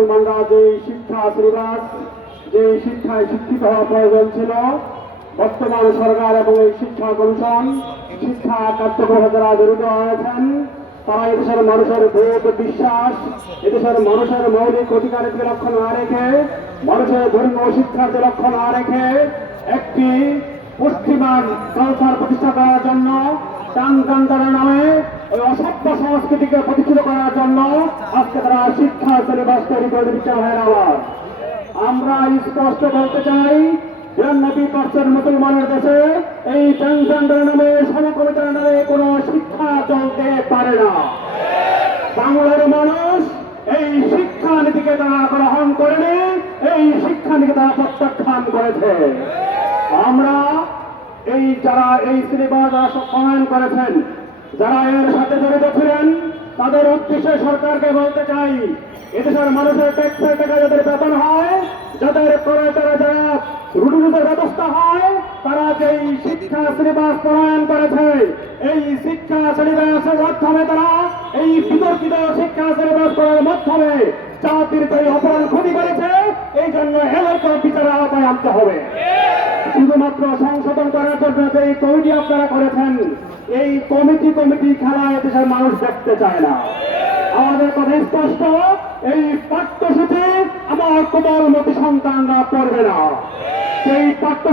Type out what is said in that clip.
মুসলমানরা যে শিক্ষা শ্রীবাস যে শিক্ষায় শিক্ষিত হওয়া প্রয়োজন ছিল, বর্তমান সরকার এবং এই শিক্ষা কমিশন শিক্ষা কার্যক্রমে যারা জড়িত হয়েছেন, তারা এদেশের মানুষের ভোট, বিশ্বাস, এদেশের মানুষের মৌলিক অধিকারকে লক্ষ্য না রেখে, মানুষের ধর্মীয় শিক্ষাকে লক্ষ্য না রেখে একটি পশ্চিমান সংস্থার প্রতিষ্ঠা করার জন্য টানকান্তারের নামে ওই অসভ্য সংস্কৃতিকে প্রতিষ্ঠিত করার জন্য আজকে তারা শিক্ষা সিলেবাস তৈরি করে দিচ্ছে আবার। আমরা স্পষ্ট বলতে চাই মুসলমানের দেশে এই ট্রান্সজেন্ডার নামে সমকমিতার নামে কোনো শিক্ষা চলতে পারে না। বাংলার মানুষ এই শিক্ষা নীতিকে তারা গ্রহণ করেনি, এই শিক্ষা নীতিকে তারা প্রত্যাখ্যান করেছে। আমরা এই যারা এই সিলেবাস যারা প্রণয়ন করেছেন, যারা এর সাথে জড়িত ছিলেন, তাদের উদ্দেশ্যে সরকারকে বলতে চাই, এদেশের মানুষের ট্যাক্সের টাকা যাদের বেতন হয়, যাদের করে তারা যারা রুটিনের ব্যবস্থা হয়, তারা যেই শিক্ষা সিলেবাস প্রণয়ন করেছে, এই শিক্ষা সিলেবাসের মাধ্যমে তারা এই বিতর্কিত শিক্ষা সিলেবাস করার মাধ্যমে জাতির যে অপরাধ ক্ষতি করেছে, এই জন্য এলাকার বিচারের আওতায় আনতে হবে। শুধুমাত্র সংশোধন করার জন্য যে এই কমিটি আপনারা করেছেন, এই কমিটি কমিটি খেলা দেশের মানুষ দেখতে চায় না। আমাদের কথা স্পষ্ট, এই পাঠ্যসূচি আমার কোমল মতি সন্তানরা পড়বে না। সেই পাঠ্যসূচি